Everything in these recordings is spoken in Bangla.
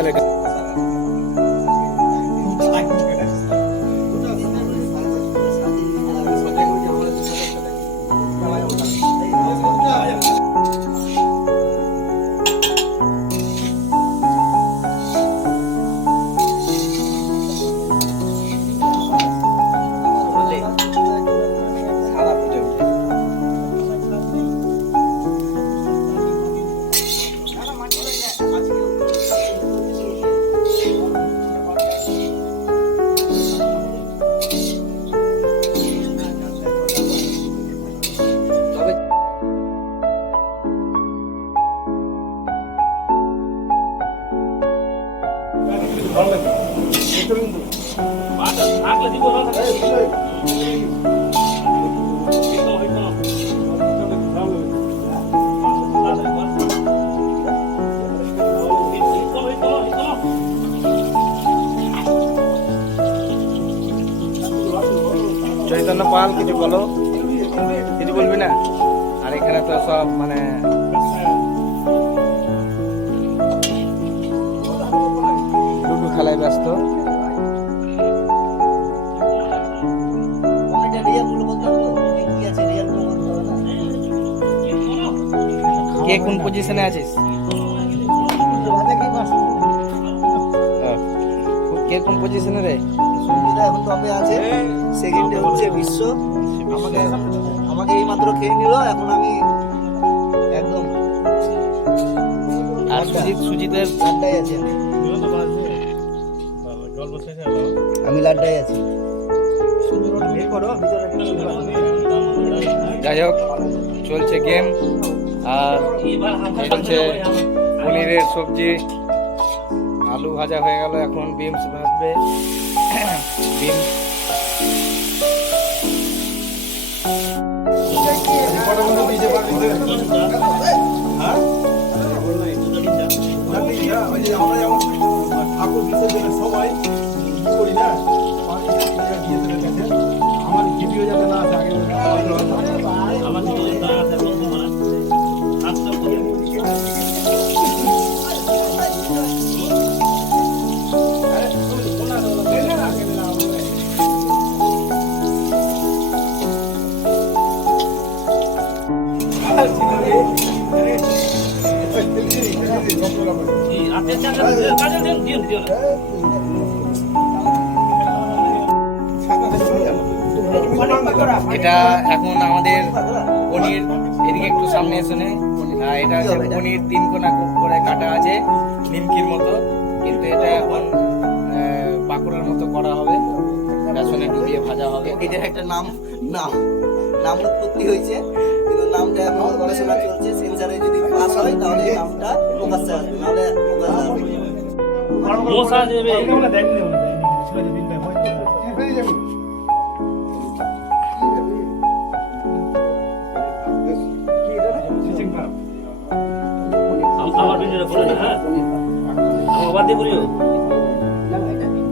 তাহলে চৈতন্য পাল কিছু বলো, কিছু বলবি না? আর এখানে তো সব মানে লুডু খেলায় ব্যস্ত। কে কোন পজিশনে আছিস? কে কোন পজিশনে রে? এখন টপে আছে, সেকেন্ডে হচ্ছে বিশ্ব। আমাকে এই মাত্র খেয়ে নিল, এখন আমি একদম। আর সুজিতের লাড্ডায় আছি, আমি লাড্ডায় আছি। যাই হোক, চলছে গেম আর চলছে পনিরের সবজি। আলু ভাজা হয়ে গেল, এখন বিমস ভাজবে। বিমস আমার ভিডিও যাতে না থাকে আমার এটা এখন আমাদের পনির, এদিকে একটু সামনে এসে নে। এটা হচ্ছে পনির 3 কোনা করে কাটা আছে নিমকির মতো, কিন্তু এটা এখন পাকোড়ার মতো করা হবে, বেসনে ডুবিয়ে ভাজা হবে। এটার একটা নাম উৎপত্তি হয়েছে, কিন্তু নামটা এখন গবেষণা চলছে। সেন্সারে যদি পাস হয় তাহলে এই নামটা প্রকাশ্যে আসবে, নাহলে প্রকাশ্যে আসবে। আমার ভিডিওটা করে না, হ্যাঁ আমার বাদ দিয়ে করিও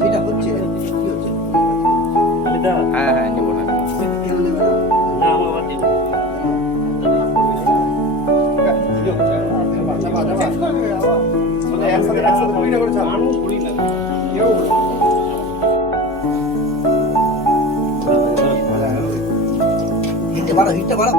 যেটা হচ্ছে কি হচ্ছে, হ্যাঁ হ্যাঁ নেবো না। না আমার বাদ দিয়ে হিটটা বাড়াও।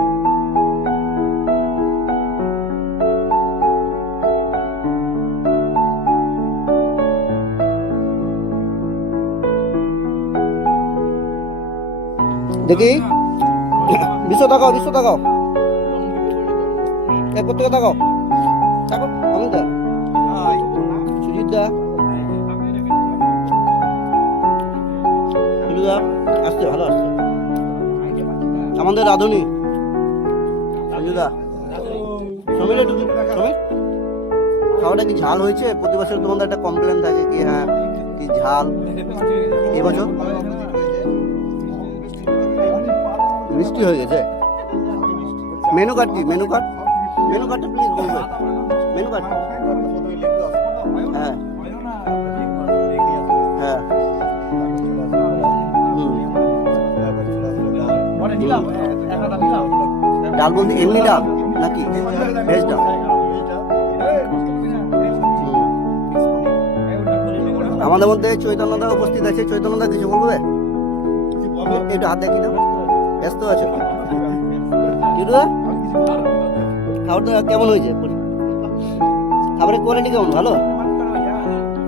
দেখি বিশ্ব তাকাও, প্রত্যেকে তাকাও, অমিত দা, সুজিত দা, আসছে, ভালো আসছে। আমাদের রাধুনি, সুজিত দা, সমীর একটু সমীর, খাওয়াটা কি ঝাল হয়েছে? প্রতি বছর তোমাদের একটা কমপ্লেন থাকে কি হ্যাঁ কি ঝাল, এবছর মিষ্টি হয়ে গেছে। মেনু কার্ড কি? মেনু কার্ডটা প্লিজ বলবে। মেনু কার্ড, হ্যাঁ হ্যাঁ, ডাল বলতে এমনি ডাল নাকি ভেজ ডাল? আমাদের মধ্যে চৈতন্যদা উপস্থিত আছে। চৈতন্যদা কিছু বলবে? একটু হাত দেখি দাও। ব্যস্ত আছো? কিটুদা খাবারটা কেমন হয়েছে? খাবারের কোয়ালিটি কেমন? ভালো?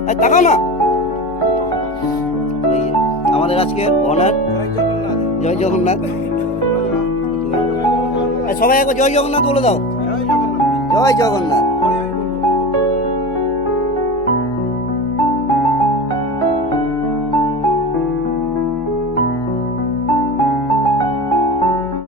এই তাকাও না। এই যে আমাদের আজকের অনার জয় জগন্নাথ। এই সবাই একবার জয় জগন্নাথ বলে দাও। জয় জগন্নাথ।